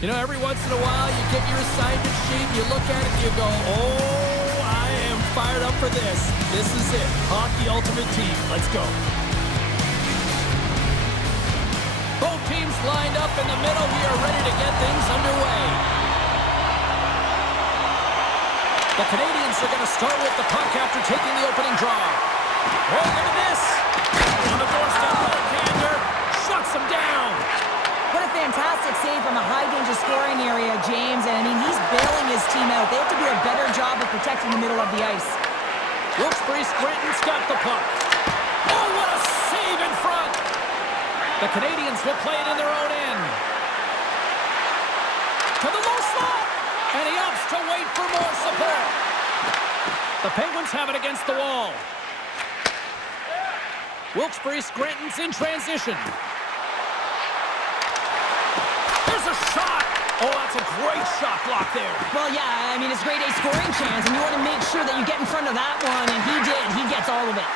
You know, every once in a while, you get your assignment sheet, you look at it, and you go, oh, I am fired up for this. This is it. Hockey Ultimate Team. Let's go. Both teams lined up in the middle. We are ready to get things underway. The Canadians are going to start with the puck after taking the opening draw. Oh, look at this. On the doorstep, Alexander shuts him down. What a fantastic save from a high-danger scoring area, James. And, I mean, he's bailing his team out. They have to do a better job of protecting the middle of the ice. Wilkes-Barre Scranton's got the puck. Oh, what a save in front. The Canadians will play it in their own end. To the low slot. And he opts to wait for more support. The Penguins have it against the wall. Wilkes-Barre Scranton's in transition. There's a shot. Oh, that's a great shot block there. Well, yeah, I mean, it's grade A scoring chance, and you want to make sure that you get in front of that one, and he did. He gets all of it.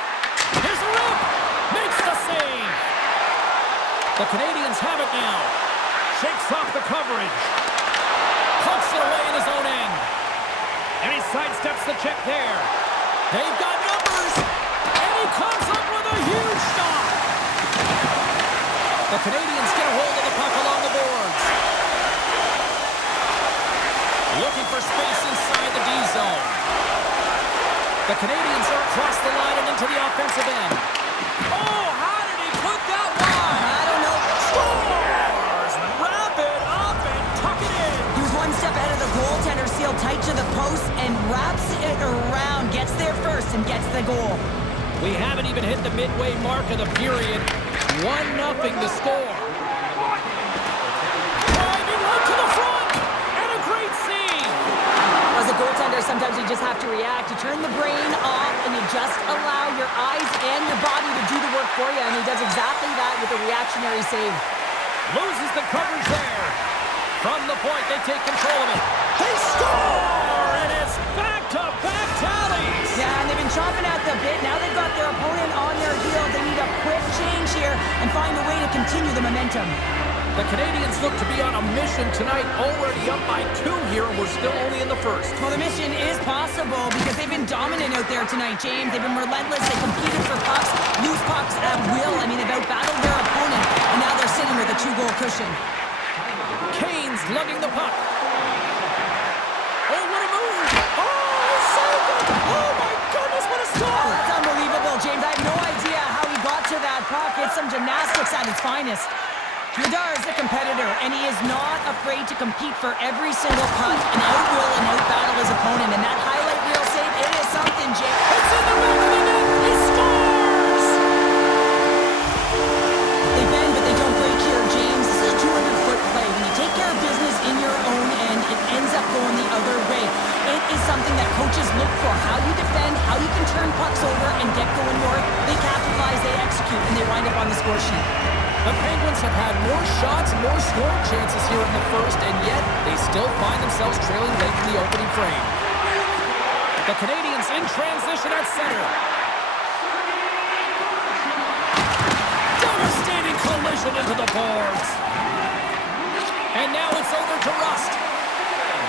Here's a rip. Makes the save. The Canadians have it now. Shakes off the coverage. Puts it away in his own end. And he sidesteps the check there. They've got numbers. And he comes up with a huge shot. The Canadians get a hold of the puck along the boards. Looking for space inside the D zone. The Canadians are across the line and into the offensive end. Oh, how did he put that one? I don't know. Scores! Wrap it up and tuck it in. He was one step ahead of the goaltender, sealed tight to the post, and wraps it around, gets there first, and gets the goal. We haven't even hit the midway mark of the period. 1-0 to score. Driving right to the front, and a great save. As a goaltender, sometimes you just have to react. You turn the brain off, and you just allow your eyes and your body to do the work for you, and he does exactly that with a reactionary save. Loses the coverage there. From the point, they take control of it. They score, and it's back-to-back tallies. Yeah, and they've been chomping at the bit. Now they've got their opponent on their heels. They need a quick change here and find a way to continue the momentum. The Canadians look to be on a mission tonight, already up by 2 here, and we're still only in the first. Well, the mission is possible because they've been dominant out there tonight, James. They've been relentless. They competed for pucks, lose pucks at will. I mean, they've outbattled their opponent, and now they're sitting with a 2-goal cushion. Kane's lugging the puck. Oh, what a move! Oh, he saved it! Oh, my goodness, what a Oh, start! that's unbelievable, James. I have no idea how he got to that puck. It's some gymnastics at its finest. Nadar is a competitor, and he is not afraid to compete for every single puck and outwill and outbattle his opponent. And that highlight reel save, it is something, James. It's in the back of the net! He scores! They bend, but they don't break here, James. This is a 200-foot play. When you take care of business in your own end, it ends up going the other way. It is something that coaches look for. How you defend, how you can turn pucks over and get going north. They capitalize, they execute, and they wind up on the score sheet. The Penguins have had more shots and more scoring chances here in the first, and yet they still find themselves trailing late in the opening frame. The Canadians in transition at center. Devastating collision into the boards. And now it's over to Rust.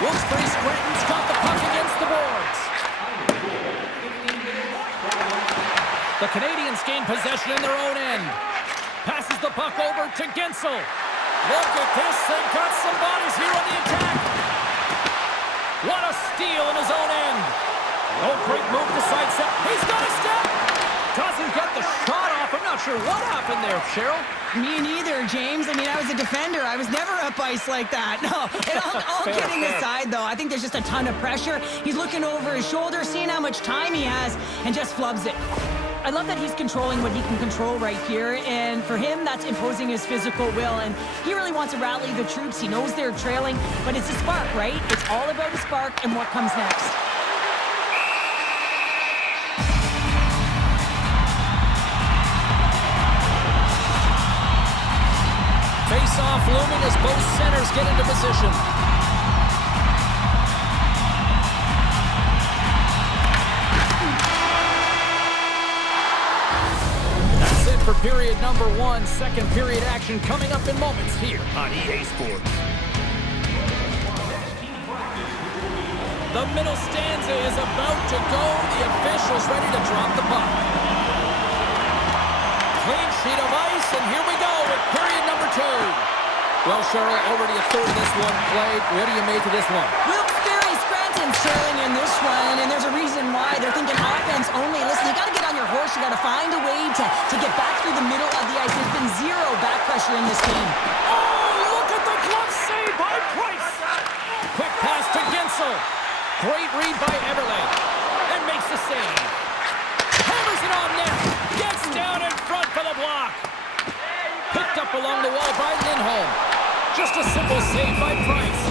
Wilkes-Barre Scranton's got the puck against the boards. The Canadians gain possession in their own end. Passes the puck over to Gensel. Look at this. They've got some bodies here on the attack. What a steal in his own end. Oh, great move to sidestep. He's got a step. Doesn't get the shot off. I'm not not sure what happened there, Cheryl. Me neither, James. I mean, I was a defender. I was never up ice like that. No, and all kidding aside, though, I think there's just a ton of pressure. He's looking over his shoulder, seeing how much time he has, and just flubs it. I love that he's controlling what he can control right here, and for him, that's imposing his physical will, and he really wants to rally the troops. He knows they're trailing, but it's a spark, right? It's all about a spark and what comes next. Face-off looming as both centers get into position. That's it for period number 1. Second period action coming up in moments here on EA Sports. The middle stanza is about to go. The officials ready to drop the puck. Clean sheet of ice, and here we go with period number 2. Well, Cheryl, already a third of this one played. What do you make of this one? Wilkes-Barre Scranton's trailing in this one, and there's a reason why. They're thinking offense only. Listen, you got to get on your horse. You got to find a way to get back through the middle of the ice. There's been zero back pressure in this game. Oh, look at the glove save by Price. Quick pass to Gensel. Great read by Eberle. And makes the save. Hammers it on net. Gets down in front for the block. Picked up along the wall by Lindholm. Just a simple save by Price.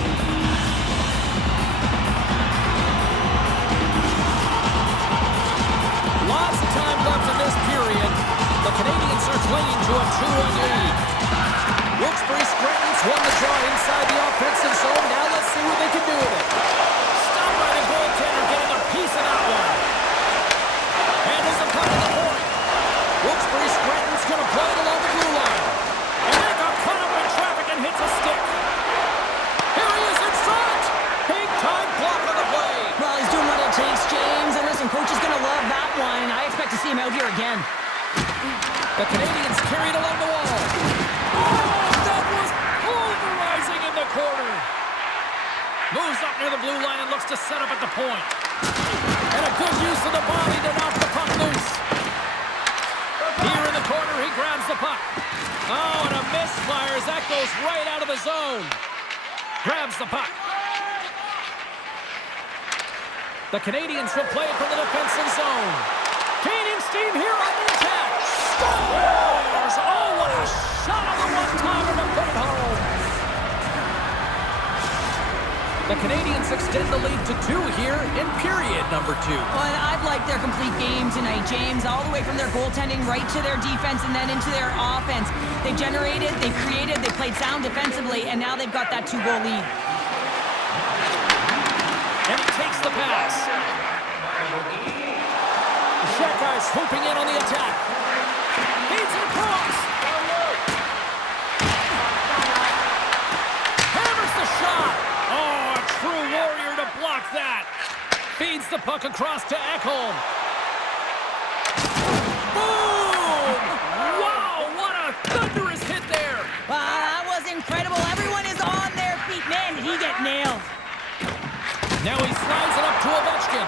Lots of time left in this period. The Canadians are clinging to a 2-1 lead. Wilkes-Barre Scranton's won the draw inside the offensive zone. Now let's see what they can do with it. Stopped by the goaltender, getting a piece of that one. Handles the puck to the point. Wilkes-Barre Scranton's going to play it along the blue line. And they got caught up in traffic and hits a stick. Here he is in front. Big time block on the play. Well, he's doing what it takes, James. And listen, coach is going to love that one. I expect to see him out here again. The Canadians carry it along the wall. Oh, that was pulverizing in the corner. Moves up near the blue line and looks to set up at the point. And a good use of the body to knock the puck loose. Here in the corner, he grabs the puck. Oh, and a misfire as that goes right out of the zone. Grabs the puck. The Canadians will play it from the defensive zone. Gaining steam here on the attack. Scores! Oh, what a shot on the one-timer to put it home. The Canadians extend the lead to 2 here in period number 2. Well, I've liked their complete game tonight, James, all the way from their goaltending right to their defense and then into their offense. They generated, they created, they played sound defensively, and now they've got that 2-goal lead. And he takes the pass. Shekai swooping in on the attack. Feeds it across. Hammers the shot. Oh, a true warrior to block that. Feeds the puck across to Ekholm. Boom! Wow, what a thunderous hit there. Wow, that was incredible. Everyone is on their feet. Man, did he get nailed. Now he slides it up to Ovechkin.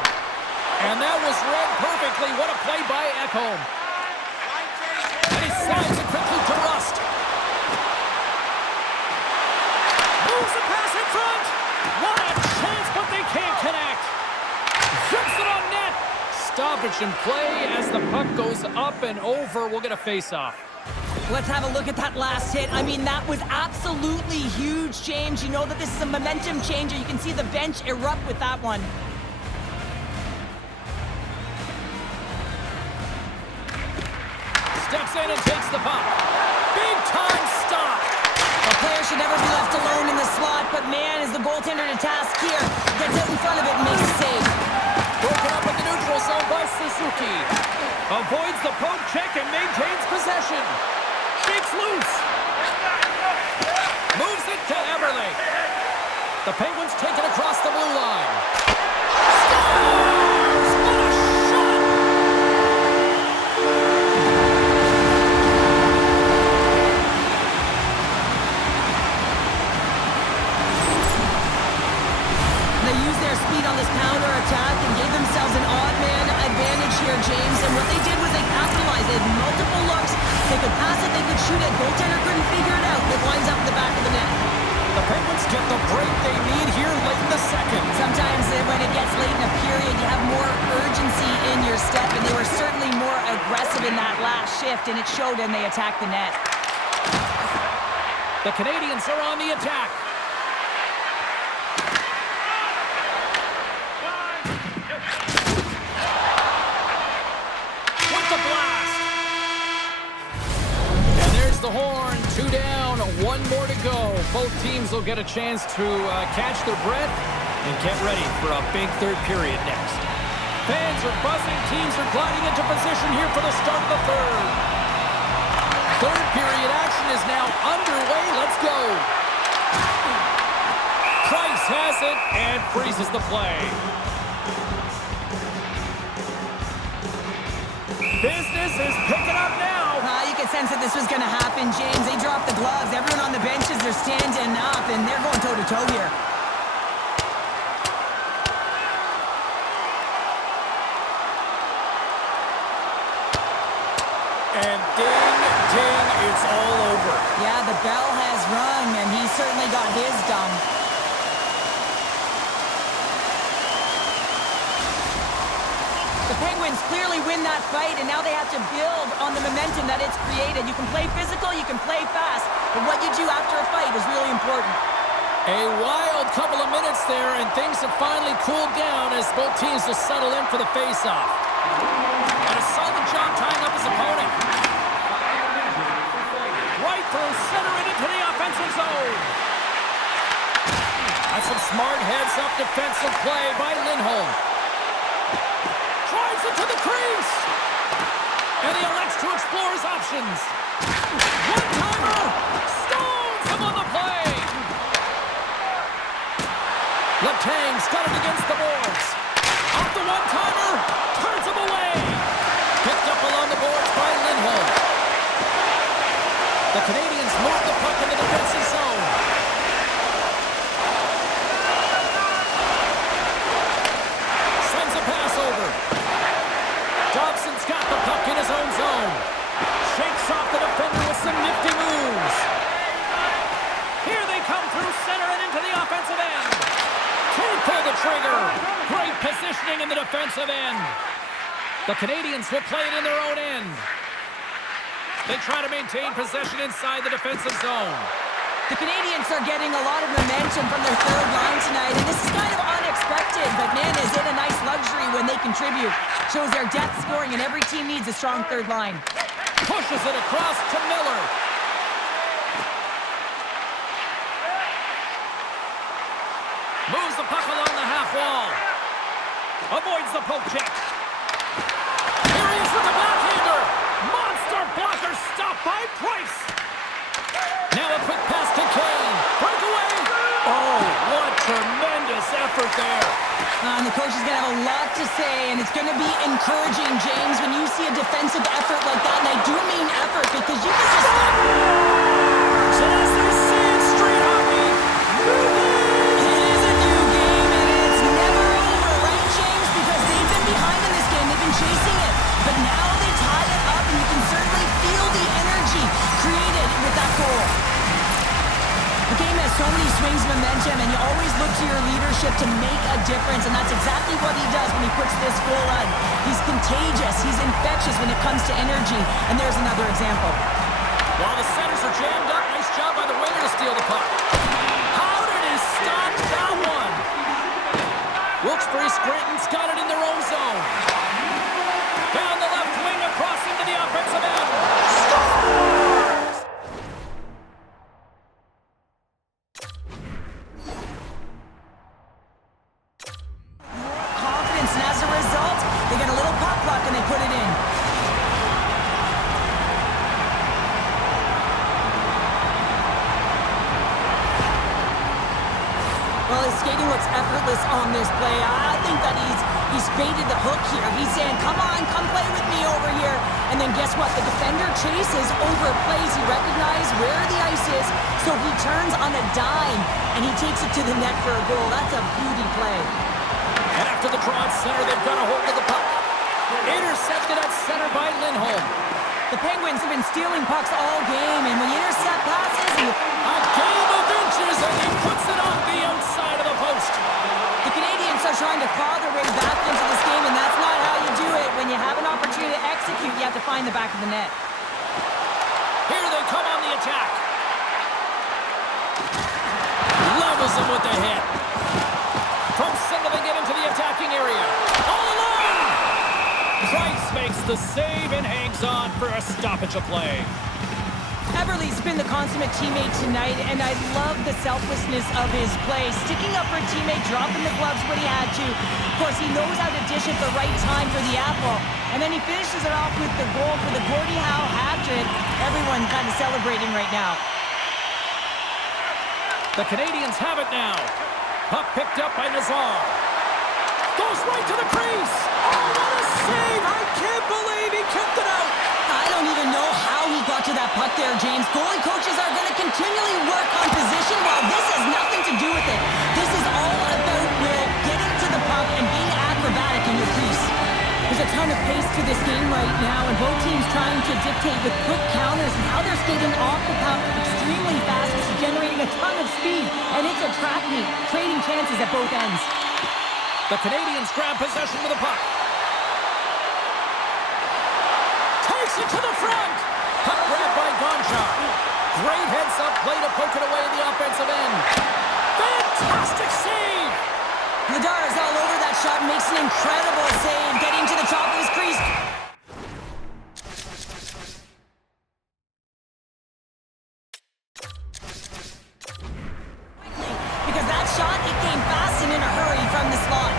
And that was read perfectly. What a play by Ekholm. And he slides it quickly to Rust. Moves the pass in front. What a chance, but they can't connect. Zips it on net. Stoppage in play as the puck goes up and over. We'll get a face-off. Let's have a look at that last hit. I mean, that was absolutely huge, James. You know that this is a momentum changer. You can see the bench erupt with that one. Steps in and takes the puck. Big time stop. A player should never be left alone in the slot, but man, is the goaltender to task here. Gets out in front of it and makes a save. Broken up in the neutral zone by Suzuki. Avoids the poke check and maintains possession. Shakes loose. Moves it to Eberle. The Penguins take it across the blue line. Scores! What a shot! They used their speed on this counter-attack and gave themselves an odd man advantage here, James. And what they did was they capitalized. They had multiple looks, They could pass it, they could shoot it. Goaltender couldn't figure it out. It winds up in the back of the net. The Penguins get the break they need here late in the second. Sometimes when it gets late in a period, you have more urgency in your step, and they were certainly more aggressive in that last shift, and it showed, and they attacked the net. The Canadiens are on the attack. With the blast. And there's the horn. 2 down, 1 more to go. Both teams will get a chance to catch their breath and get ready for a big third period next. Fans are buzzing. Teams are gliding into position here for the start of the third. Third period action is now underway. Let's go. Price has it and freezes the play. Business is picking up now. You could sense that this was going to happen, James. They dropped the gloves. Everyone on the benches, they're standing up, and they're going toe-to-toe here. And ding, ding, it's all over. Yeah, the bell has rung, and he certainly got his done. The Penguins clearly win that fight, and now they have to build on the momentum that it's created. You can play physical, you can play fast, but what you do after a fight is really important. A wild couple of minutes there, and things have finally cooled down as both teams will settle in for the face-off. And a solid job tying up his opponent. Right through center and into the offensive zone. That's some smart heads-up defensive play by Lindholm. Drives into the crease. And he elects to explore his options. One-timer. Stones him on the play. Letang's got it against the boards. Off the one-timer. Turns him away. Picked up along the boards by Lindholm. The Canadiens move the puck in the defensive zone. Sends a pass over. Dobson's got the puck in his own zone. Shakes off the defender with some nifty moves. Here they come through center and into the offensive end. Can't pull the trigger. Great positioning in the defensive end. The Canadiens will play it in their own end. They try to maintain possession inside the defensive zone. The Canadiens are getting a lot of momentum from their third line tonight, and this is kind of unexpected, but man, is it a nice luxury when they contribute. Shows their depth scoring, and every team needs a strong third line. Pushes it across to Miller. Moves the puck along the half wall. Avoids the poke check. Here he is with the backhander. Monster blocker stopped by Price. Now a quick pass to Kane. Breakaway. Oh, what tremendous effort there. And the coach is going to have a lot to say, and it's going to be encouraging, James, when you see a defensive effort like that. And I do mean effort, because you can just... So as they say in street hockey, It is a new game, and it's never over, right, James? Because they've been behind in this game. They've been chasing it. But now they tie it up, and you can certainly feel the energy created with that goal. The game has so many swings of momentum, and you always look to your leadership to make a difference, and that's exactly what he does when he puts this goal on. He's contagious. He's infectious when it comes to energy, and there's another example. while the centers are jammed up, nice job by the winger to steal the puck. How did he stop that one? Wilkes-Barre Scranton's got it in their own zone. Down the left wing, across into the offensive end. Scores! Confidence, and as a result, they get a little pop puck and they put it in. Well, his skating looks effortless on this play. I think that he's baited the hook here. He's saying, come on, come play with me over here. And then guess what? The defender chases, overplays. He recognizes where the ice is, so he turns on a dime, and he takes it to the net for a goal. That's a beauty play. And after the draw at center, they've got a hold of the puck. Intercepted at center by Lindholm. The Penguins have been stealing pucks all game, and when you intercept passes, A game of inches, and he puts it off the outside of the post. the Canadians are trying to claw their way back into this game, and that's not how you do it. When you have an opportunity to execute, you have to find the back of the net. Here they come on the attack. Levels him with the hit. From center they get into the attacking area. All alone! Price makes the save and hangs on for a stoppage of play. Everly's been the consummate teammate tonight, and I love the selflessness of his play. Sticking up for a teammate, dropping the gloves when he had to. Of course, he knows how to dish at the right time for the apple. And then he finishes it off with the goal for the Gordie Howe hat-trick. Everyone kind of celebrating right now. The Canadians have it now. Puck picked up by Nazar. Goes right to the crease. Oh, what a save! I can't believe he kept it out. I don't even know how he got to that puck there, James. Goalie coaches are going to continually work on position while this has nothing to do with it. This is all about Will getting to the puck and being acrobatic in your crease. There's a ton of pace to this game right now, and both teams trying to dictate with quick counters and how they're skating off the puck extremely fast, which is generating a ton of speed. And it's a track meet, trading chances at both ends. The Canadians grab possession with the puck. Takes it to the front. Puck grabbed by Gonchar. Great heads-up play to poke it away in the offensive end. Fantastic save! Vladar is all over that shot, makes an incredible save, getting to the top of his crease. Because that shot, it came fast and in a hurry from the slot.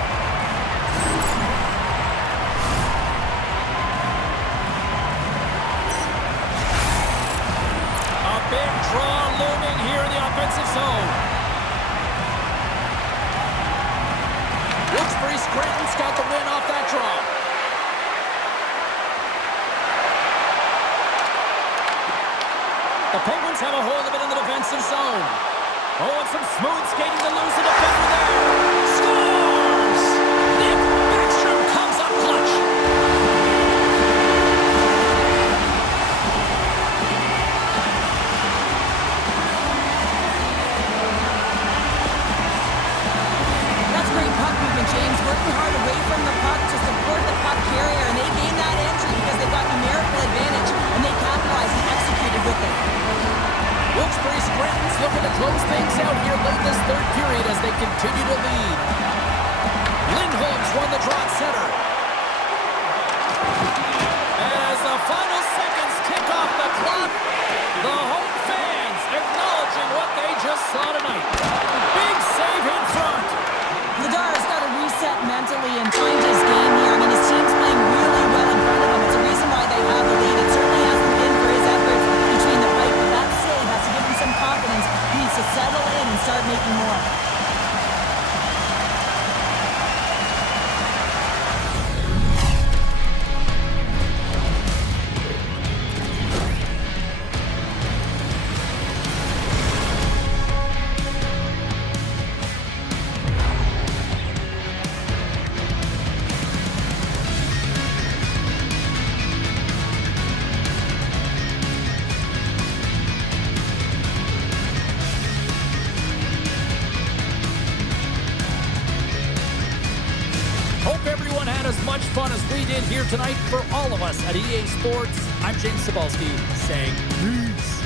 A big draw looming here in the offensive zone. Wilkes-Barre Scranton's got the win off that draw. The Penguins have a hold of it in the defensive zone. Oh, and some smooth skating to lose the defender there. Scores! Nick Backstrom comes up clutch. That's great puck movement, James. Working hard away from the puck to support the puck carrier, and they gained that entry because they've got numerical advantage, and they capitalized and executed with it. Wilkes-Barre Scranton's looking to close things out here late this third period as they continue to lead. Lindholm's won the draw at center. As the final seconds tick off the clock, the home fans acknowledging what they just saw tonight. Big save in front. Vladar's got to reset mentally and find his game here. I mean, his team's playing really well in front of him. It's a reason why they have the lead. It certainly hasn't been for his efforts between the pipe, but that save has to give him some confidence. He needs to settle in and start making more. Hope everyone had as much fun as we did here tonight. For all of us at EA Sports, I'm James Cybulski saying peace.